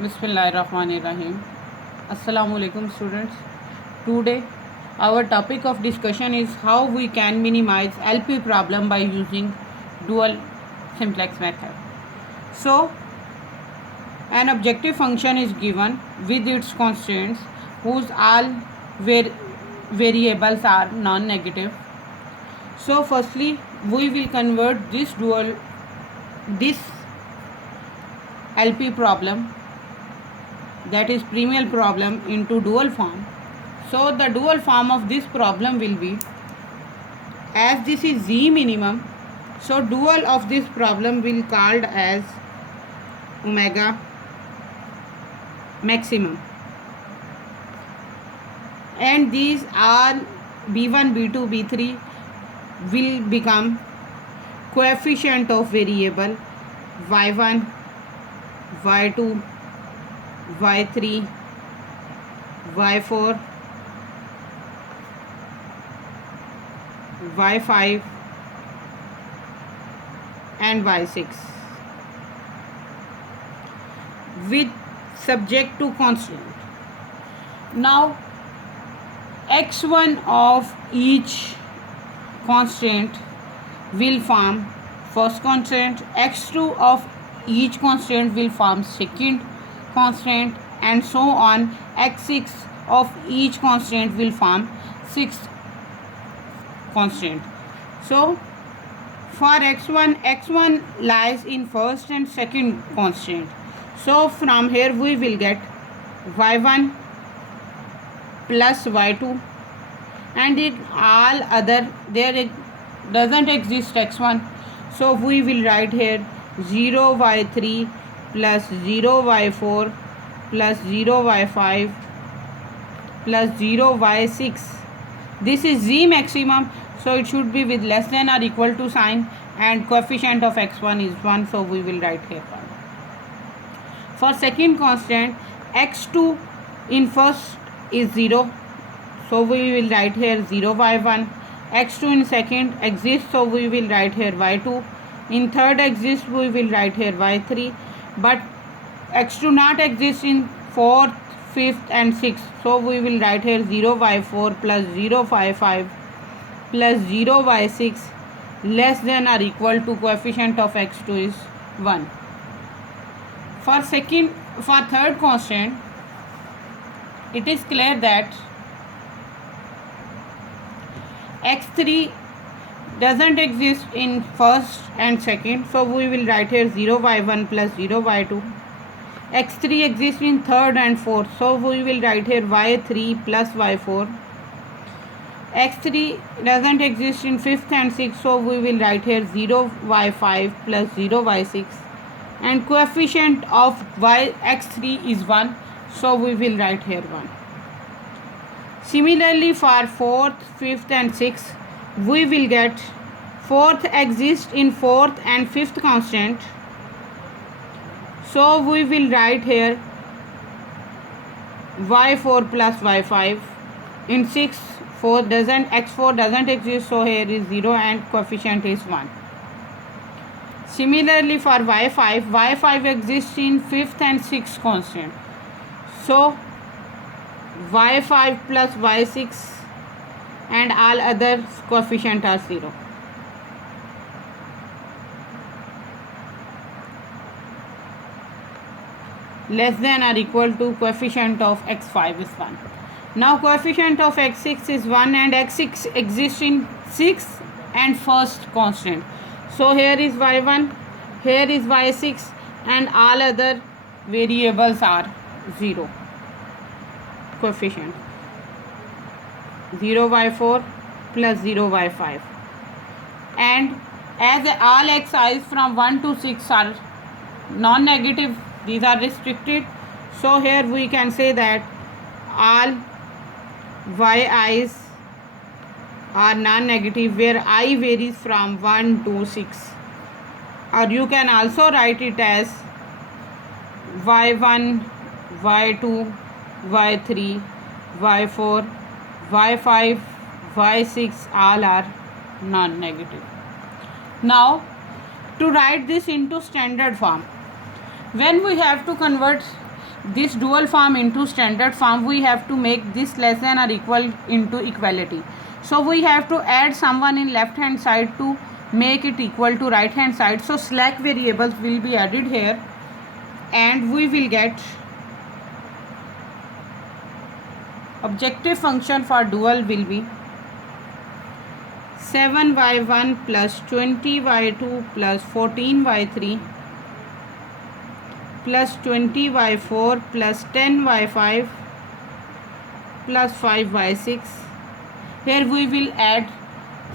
Bismillahirrahmanirrahim. Assalamu alaikum students. Today our topic of discussion is how we can minimize LP problem by using dual simplex method. So an objective function is given with its constraints whose all variables are non-negative. So firstly we will convert this LP problem, that is premial problem, into dual form. So the dual form of this problem will be, as this is Z minimum, so dual of this problem will called as omega maximum, and these are B1, B2, B3 will become coefficient of variable y1, y2, y3, y4, y5 and y6 with subject to constant. Now x1 of each constant will form first constant, x2 of each constant will form second constant, and so on. x6 of each constant will form sixth constant. So for x1 lies in first and second constant. So from here we will get y1 plus y2, and in all other there doesn't exist x1, so we will write here 0 y3 plus 0 y4 plus 0 y5 plus 0 y6. This is Z maximum, so it should be with less than or equal to sign, and coefficient of x1 is 1, so we will write here 1. For second constant, x2 in first is 0, so we will write here 0 y1. x2 in second exists, so we will write here y2. In third exists, we will write here y3, but x2 not exist in fourth, fifth and sixth, so we will write here 0 y4 plus 0 y5 plus 0 y6 less than or equal to coefficient of x2 is 1. For third constant, it is clear that x3 doesn't exist in first and second, so we will write here 0 y1 plus 0 y2. x3 exists in third and fourth, so we will write here y3 plus y4. x3 doesn't exist in fifth and sixth, so we will write here 0 y5 plus 0 y6, and coefficient of x3 is 1, so we will write here 1. Similarly for fourth, fifth and sixth, we will get fourth exists in fourth and fifth constant, so we will write here y4 plus y5. In sixth, x4 doesn't exist, so here is 0 and coefficient is 1. Similarly for y5 exists in fifth and sixth constant, so y5 plus y6 and all other coefficient are 0. Less than or equal to coefficient of x5 is 1. Now coefficient of x6 is 1, and x6 exists in sixth and first constant, so here is y1, here is y6, and all other variables are 0. Coefficient 0 y4 plus 0 y5, and as all xi's from 1 to 6 are non-negative, these are restricted, so here we can say that all yi's are non-negative where I varies from 1 to 6, or you can also write it as y1, y2, y3, y4, y5, y6 all are non-negative. Now to write this into standard form, when we have to convert this dual form into standard form, we have to make this less than or equal into equality. So we have to add someone in left hand side to make it equal to right hand side. So slack variables will be added here, and we will get objective function for dual will be 7y1 plus 20y2 plus 14y3 plus 20y4 plus 10y5 plus 5y6. Here we will add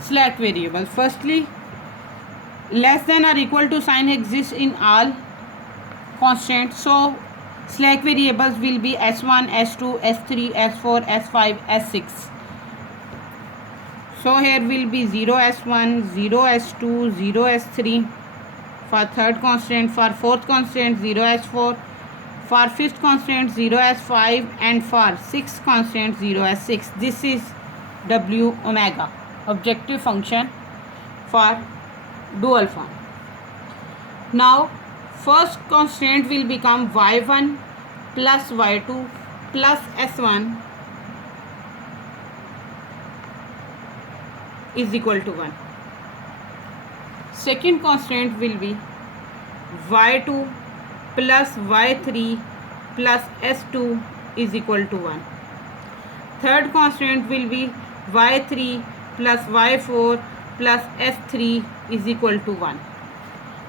slack variables. Firstly, less than or equal to sign exists in all constants. So slack variables will be s1, s2, s3, s4, s5, s6. So here will be 0s1, 0s2, 0s3 for third constant, for fourth constant 0s4, for fifth constant 0s5, and for sixth constant 0s6. This is W omega, objective function for dual form. Now first constant will become y1 plus y2 plus s1 is equal to 1. Second constant will be y2 plus y3 plus s2 is equal to 1. Third constant will be y3 plus y4 plus s3 is equal to 1.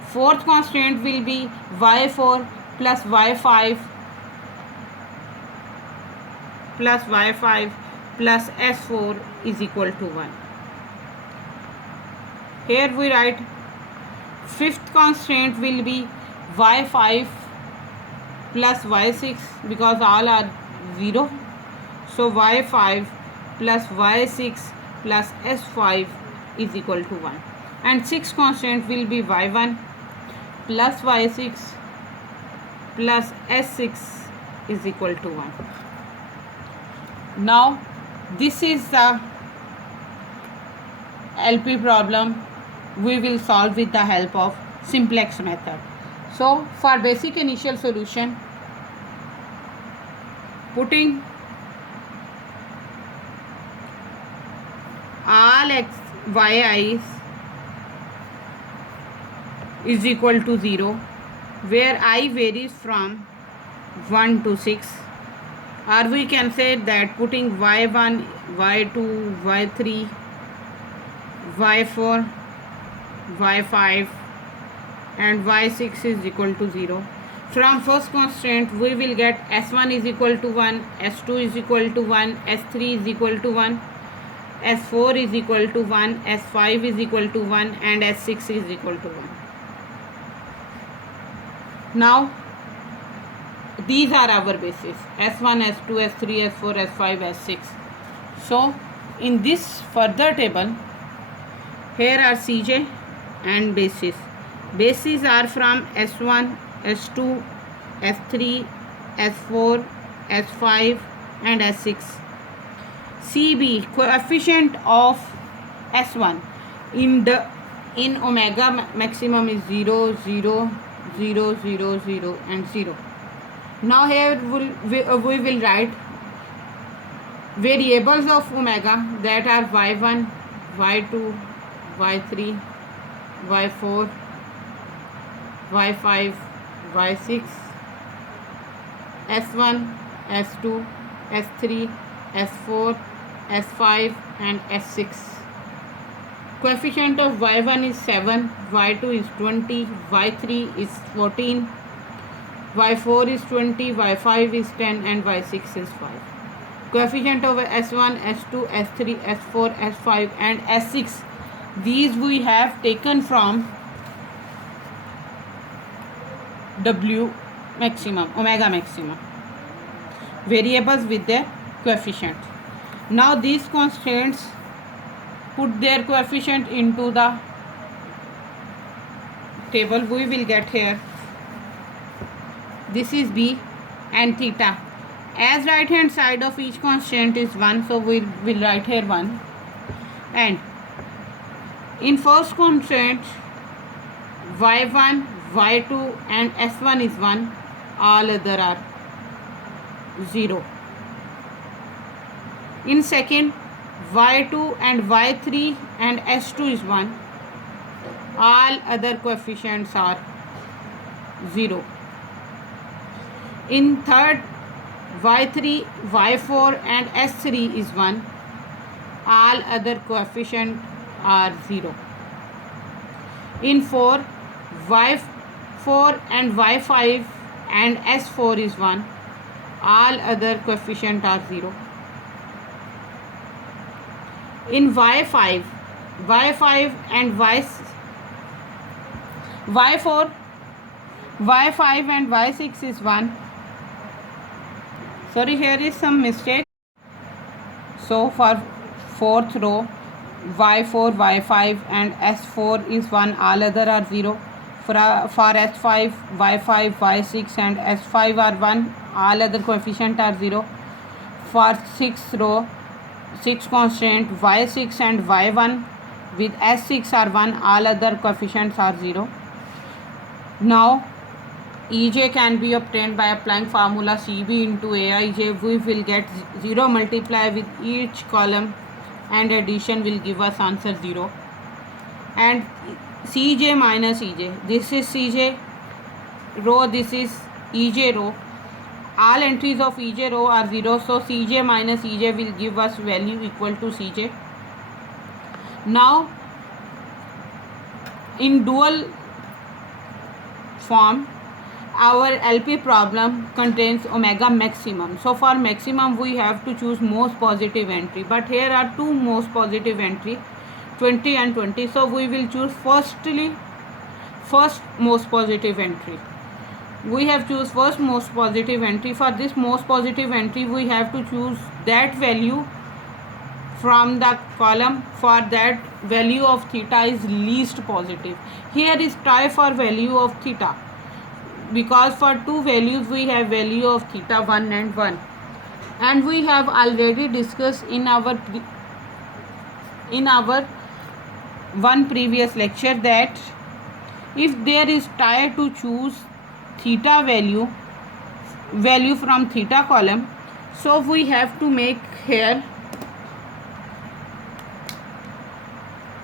Fourth constant will be y4 plus y5 plus y5 plus s4 is equal to 1. Here we write fifth constant will be y5 plus y6 because all are 0. So y5 plus y6 plus s5 is equal to 1. And sixth constant will be y1 plus y6 plus s6 is equal to 1. Now this is the LP problem we will solve with the help of simplex method. So for basic initial solution, putting all yi's is equal to 0, where I varies from 1 to 6, or we can say that putting y1, y2, y3, y4, y5 and y6 is equal to 0. From first constant we will get s1 is equal to 1, s2 is equal to 1, s3 is equal to 1, s4 is equal to 1, s5 is equal to 1, and s6 is equal to 1. Now these are our bases s1, s2, s3, s4, s5, s6. So in this further table, here are Cj and bases. Bases are from s1, s2, s3, s4, s5 and s6. Cb, coefficient of s1 in omega maximum is 0, 0, 0, 0, 0 and 0. Now here we will write variables of omega, that are y1, y2, y3, y4, y5, y6, s1, s2, s3, s4, s5 and s6. Coefficient of y1 is 7, y2 is 20, y3 is 14, y4 is 20, y5 is 10 and y6 is 5. Coefficient of s1, s2, s3, s4, s5 and s6, these we have taken from W maximum, omega maximum, variables with their coefficient. Now these constants, put their coefficient into the table, we will get here this is b and theta. As right hand side of each constant is 1, so we will write here 1, and in first constant y1, y2 and s1 is 1, all other are 0. In second, y2 and y3 and s2 is 1. All other coefficients are 0. In third, y3, y4 and s3 is 1. All other coefficients are 0. In 4, y4 and y5 and s4 is 1. All other coefficients are 0. In y5 and y4, y5 and y6 is 1. Sorry, here is some mistake. So for fourth row, y4, y5 and s4 is 1. All other are 0. For s5, y5, y6 and s5 are 1. All other coefficients are 0. For sixth row, 6 constant, y6 and y1 with s6 are 1. All other coefficients are 0. Now EJ can be obtained by applying formula CB into AIJ. We will get 0 multiply with each column and addition will give us answer 0. And CJ minus EJ. This is CJ row, this is EJ row. All entries of EJ row are 0. So CJ minus EJ will give us value equal to CJ. Now in dual form, our LP problem contains omega maximum. So for maximum we have to choose most positive entry, but here are two most positive entry, 20 and 20. So we will choose first most positive entry. We have choose first most positive entry. For this most positive entry we have to choose that value from the column for that value of theta is least positive. Here is try for value of theta, because for two values we have value of theta 1 and 1, and we have already discussed in our one previous lecture that if there is try to choose theta value from theta column, so we have to make here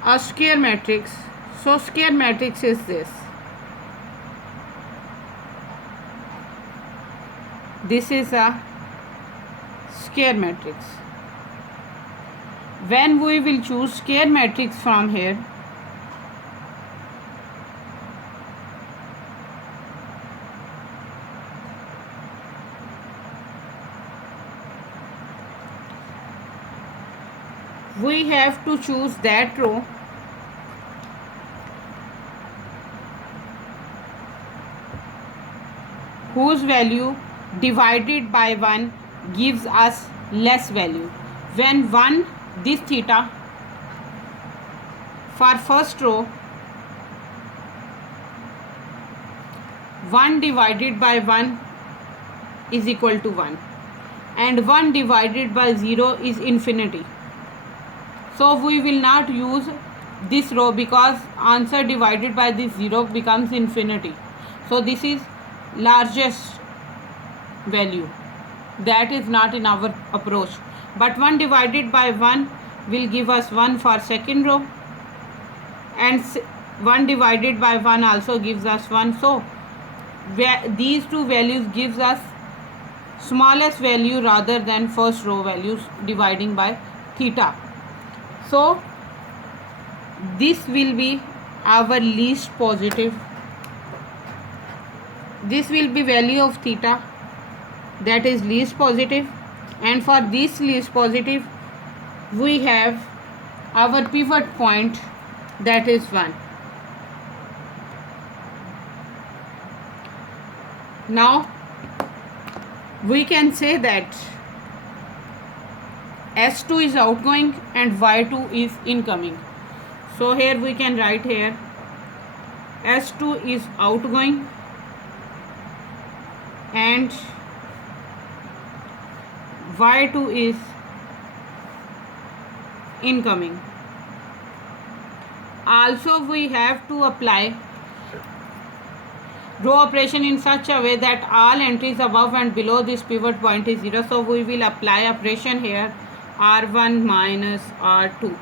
a square matrix. So square matrix is this. This is a square matrix. When we will choose square matrix from here, we have to choose that row whose value divided by 1 gives us less value. When 1, this theta, for first row 1 divided by 1 is equal to 1 and 1 divided by 0 is infinity. So we will not use this row because answer divided by this 0 becomes infinity. So this is largest value, that is not in our approach. But 1 divided by 1 will give us 1 for second row, and 1 divided by 1 also gives us 1. So these two values gives us smallest value rather than first row values dividing by theta. So this will be our least positive. This will be value of theta, that is least positive, and for this least positive we have our pivot point, that is 1. Now we can say that S2 is outgoing and Y2 is incoming. So here we can write here S2 is outgoing and Y2 is incoming. Also we have to apply draw operation in such a way that all entries above and below this pivot point is 0. So we will apply operation here, R1 minus R2,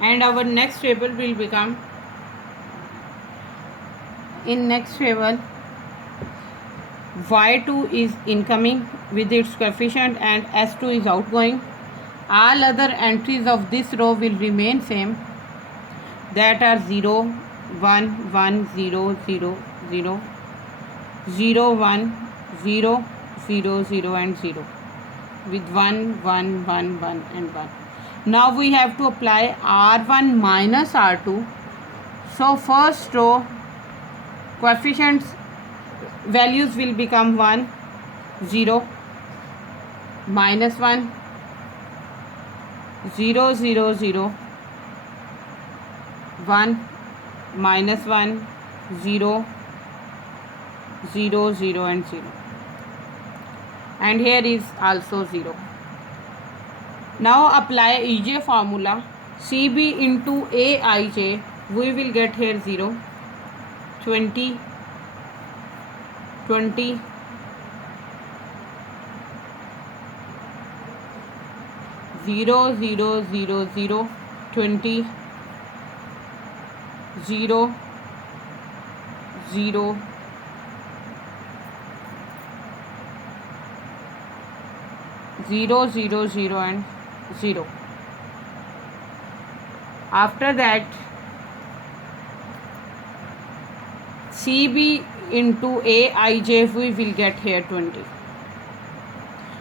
and our next table will become, in next table y2 is incoming with its coefficient and s2 is outgoing. All other entries of this row will remain same, that are 0 1 1 0 0 0 0 1 0 0 0 and 0 with 1 1 1 1 and 1. Now we have to apply R1 minus R2. So first row coefficients values will become 1 0 minus 1 0 0 0 1 minus 1 0 0 0 and 0, and here is also 0. Now apply EJ formula, CB into AIJ. We will get here 0 20 20 0 0 0 0 20 0 0 0 0 0 and 0. After that CB into AIJ we will get here 20.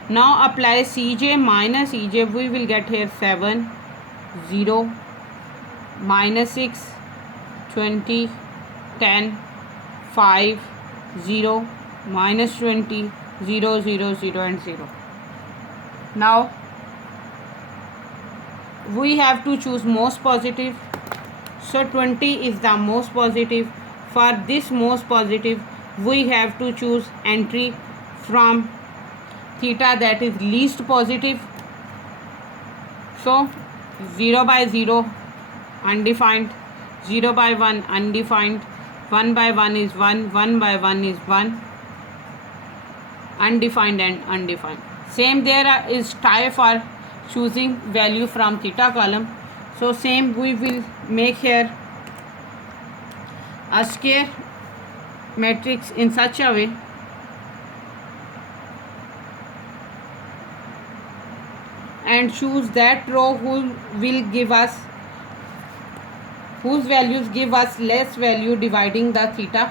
Now apply CJ minus EJ, we will get here 7 0 minus 6 20 10 5 0 minus 20 0 0 0 and 0. Now we have to choose most positive, so 20 is the most positive. For this most positive we have to choose entry from theta that is least positive. So 0 by 0 undefined, 0 by 1 undefined, 1 by 1 is 1, 1 by 1 is 1, undefined and undefined. Same there is tie for choosing value from theta column. So same we will make here a square matrix in such a way and choose that row who will give us, whose values give us less value dividing the theta.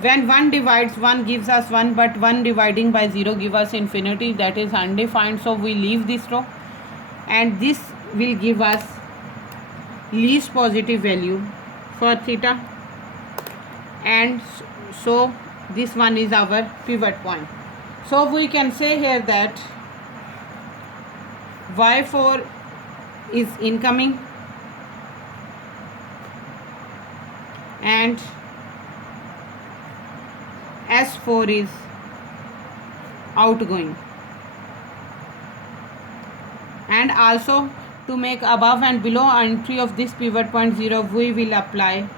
When 1 divides 1 gives us 1, but 1 dividing by 0 gives us infinity, that is undefined. So we leave this row, and this will give us least positive value for theta, and so this one is our pivot point. So we can say here that y4 is incoming and S4 is outgoing. And also to make above and below entry of this pivot point 0, we will apply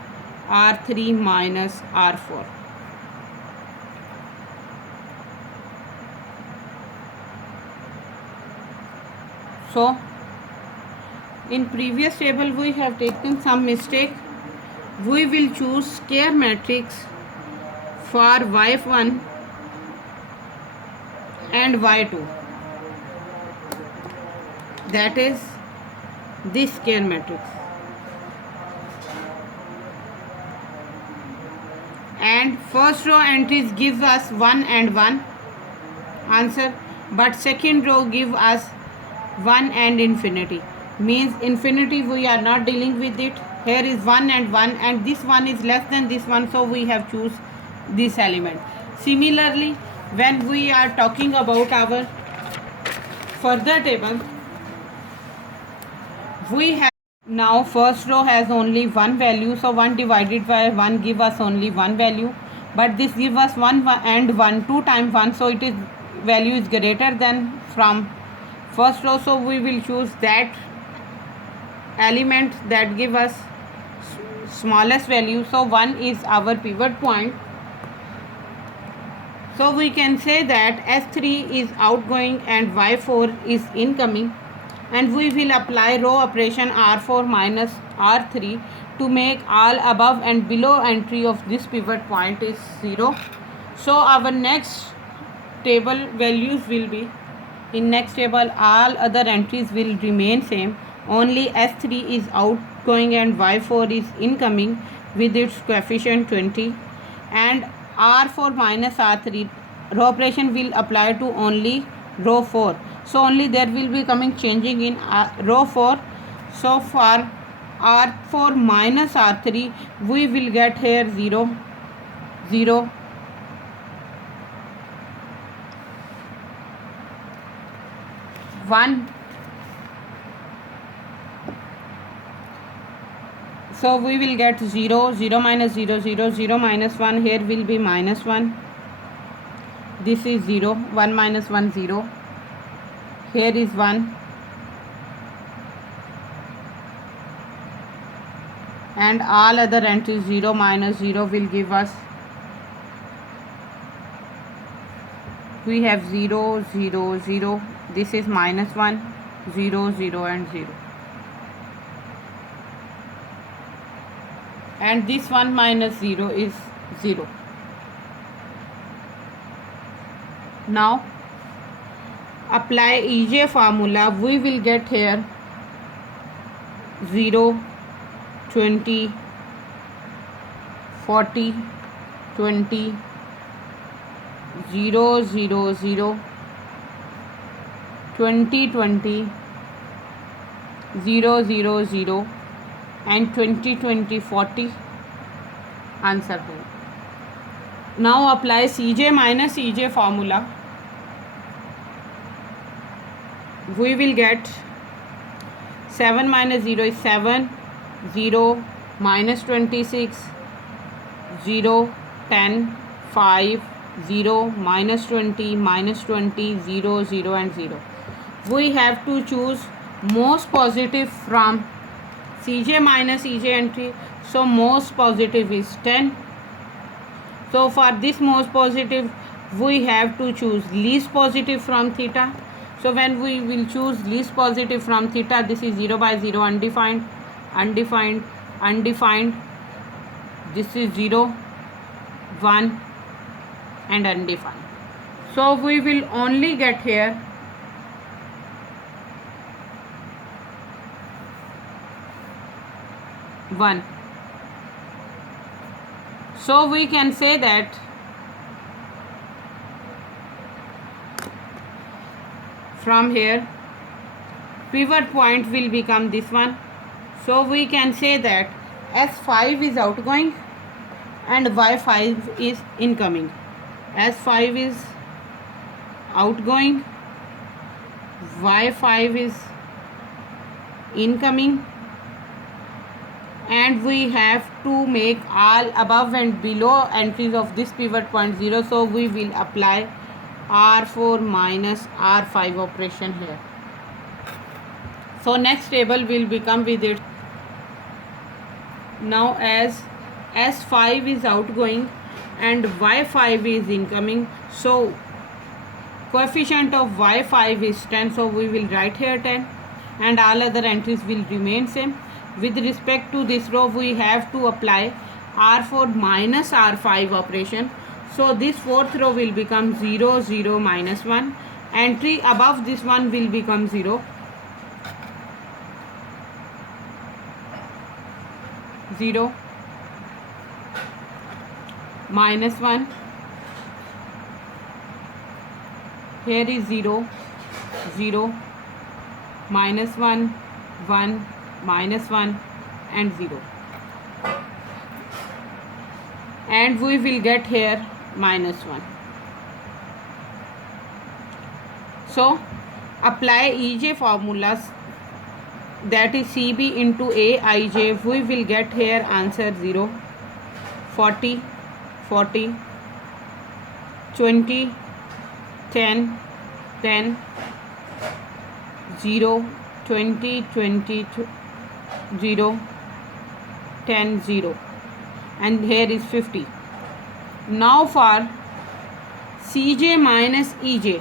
R3 minus R4. So in previous table we have taken some mistake. We will choose square matrix for y1 and y2, that is this square matrix, and first row entries gives us 1 and 1 answer, but second row give us 1 and infinity, means infinity we are not dealing with it. Here is 1 and this one is less than this one, so we have choose this element. Similarly, when we are talking about our further table, we have now first row has only one value, so 1 divided by 1 give us only one value, but this give us 1 and 1, 2 times 1, so it is value is greater than from first row, so we will choose that element that give us smallest value. So 1 is our pivot point. So we can say that S3 is outgoing and Y4 is incoming, and we will apply row operation R4 minus R3 to make all above and below entry of this pivot point is 0. So our next table values will be, in next table all other entries will remain same, only S3 is outgoing and Y4 is incoming with its coefficient 20, and R4 minus R3 row operation will apply to only row 4. So only there will be coming changing in row 4. So for R4 minus R3 we will get here 0, 0, 1. So we will get 0, 0 minus 0, 0, 0 minus 1, here will be minus 1. This is 0, 1 minus 1, 0. Here is 1. And all other entries 0 minus 0 will give us, we have 0, 0, 0. This is minus 1, 0, 0 and 0. And this 1 minus 0 is 0. Now apply EJ formula. We will get here 0, 20, 40, 20, 0, 0, 0, 20, 20, 0, 0, 0 and 20, 20, 40. Answer here. Now apply CJ minus EJ formula. We will get 7 minus 0 is 7, 0, minus 26, 0, 10, 5, 0, minus 20, minus 20, 0, 0 and 0. We have to choose most positive from CJ minus EJ entry. So most positive is 10. So for this most positive we have to choose least positive from theta. So when we will choose least positive from theta, this is 0 by 0, undefined, undefined, undefined. This is 0, 1 and undefined. So we will only get here 1. So we can say that from here pivot point will become this one. So we can say that S5 is outgoing and Y5 is incoming. S5 is outgoing, Y5 is incoming, and we have to make all above and below entries of this pivot point 0. So we will apply R4 minus R5 operation here. So next table will become with it. Now as S5 is outgoing and Y5 is incoming, so coefficient of Y5 is 10. So we will write here 10 and all other entries will remain same. With respect to this row we have to apply R4 minus R5 operation. So this fourth row will become 0, 0, minus 1. Entry above this one will become 0. 0, minus 1. Here is 0, 0, minus 1, 1, minus 1 and 0. And we will get here minus 1. So apply EJ formulas, that is CB into AIJ. We will get here answer 0, 40, 40, 20, 10, 10, 0, 20, 20, 0, 10, 0, and here is 50. Now for Cj minus Ej,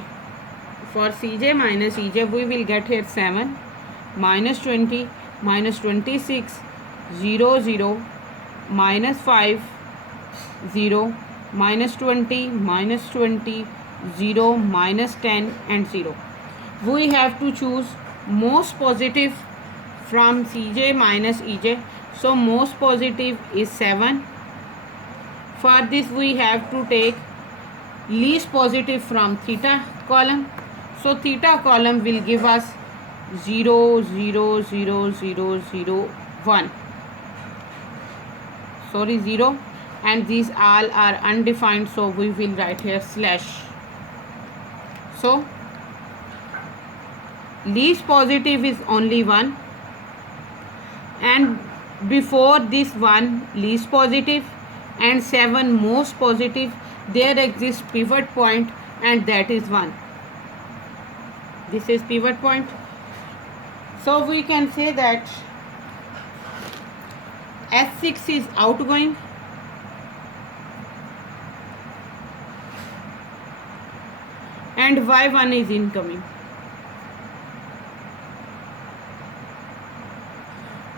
we will get here 7 minus 20 minus 26, 0, 0, minus 5, 0, minus 20, minus 20, 0, minus 10, and 0. We have to choose most positive from Cj minus Ej. So most positive is 7. For this we have to take least positive from theta column. So theta column will give us 0, 0, 0, 0, 0, 1. Sorry, 0. And these all are undefined, so we will write here slash. So least positive is only 1, and before this 1 least positive and 7 most positive, there exists pivot point, and that is 1. This is pivot point. So we can say that S6 is outgoing, and Y1 is incoming.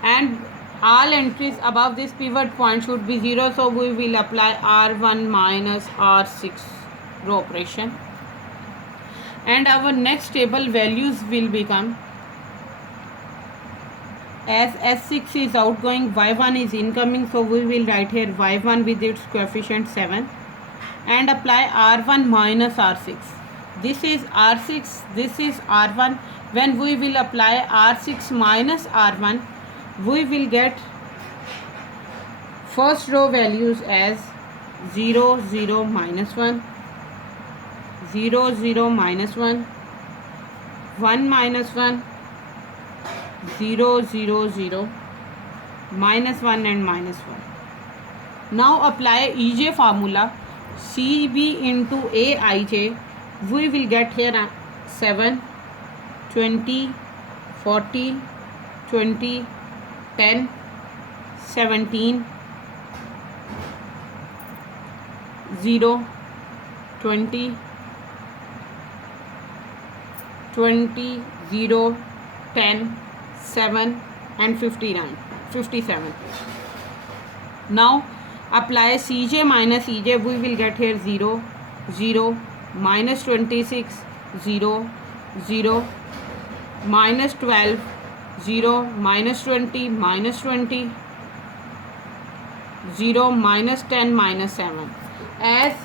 And all entries above this pivot point should be 0, so we will apply R1 minus R6 row operation. And our next table values will become, as S6 is outgoing, Y1 is incoming, so we will write here Y1 with its coefficient 7 and apply R1 minus R6. This is R6, this is R1. When we will apply R6 minus R1, we will get first row values as 0, 0, minus 1, 0, 0, minus 1, 1 minus 1, 0, 0, 0, minus 1 and minus 1. Now apply Ej formula, Cb into Aij. We will get here 7, 20, 40, 20, 10, 17, 0, 20, 20, 0, 10, 7, and 59, 57. Now apply Cj minus Ej. We will get here 0, 0, minus 26, 0, 0, minus 12, 0, minus 20, minus 20, 0, minus 10, minus 7. As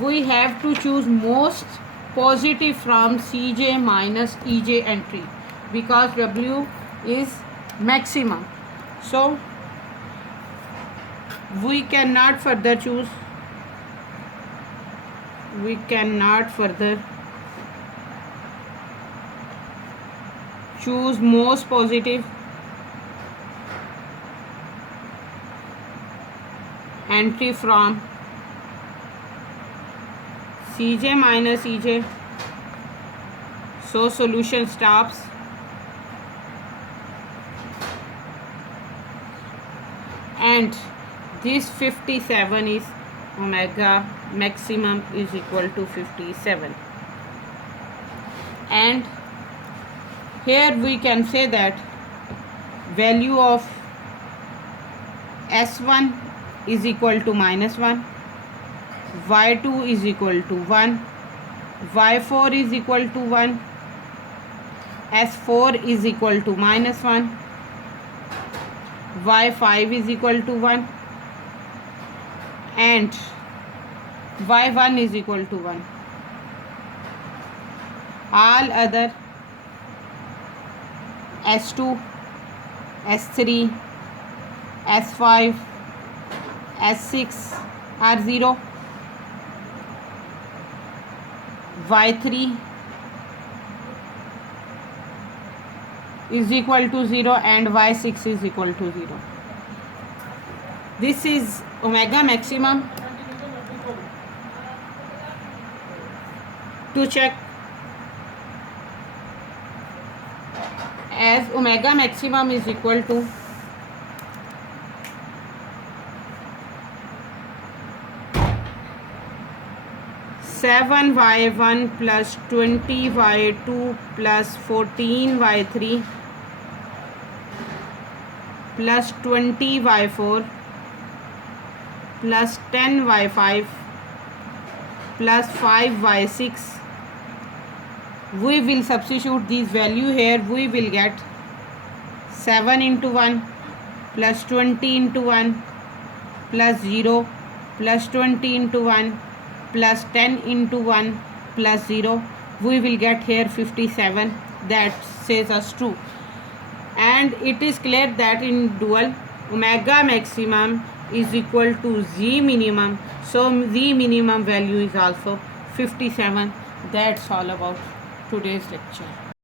we have to choose most positive from Cj minus Ej entry, because W is maximum. So we cannot further choose. We cannot further choose most positive entry from Cj minus Ej. So solution stops. And this 57 is omega maximum is equal to 57. And here we can say that value of S1 is equal to minus 1, Y2 is equal to 1, Y4 is equal to 1, S4 is equal to minus 1, Y5 is equal to 1, and Y1 is equal to 1. All other S2, S3, S5, S6 are 0. Y3 is equal to 0 and Y6 is equal to 0. This is omega maximum. To check, as omega maximum is equal to 7y1 plus 20y2 plus 14y3 plus 20y4 plus 10y5 plus 5y6. We will substitute these value here. We will get 7 into 1 plus 20 into 1 plus 0 plus 20 into 1 plus 10 into 1 plus 0. We will get here 57. That says us true. And it is clear that in dual, omega maximum is equal to Z minimum. So Z minimum value is also 57. That's all about today's lecture.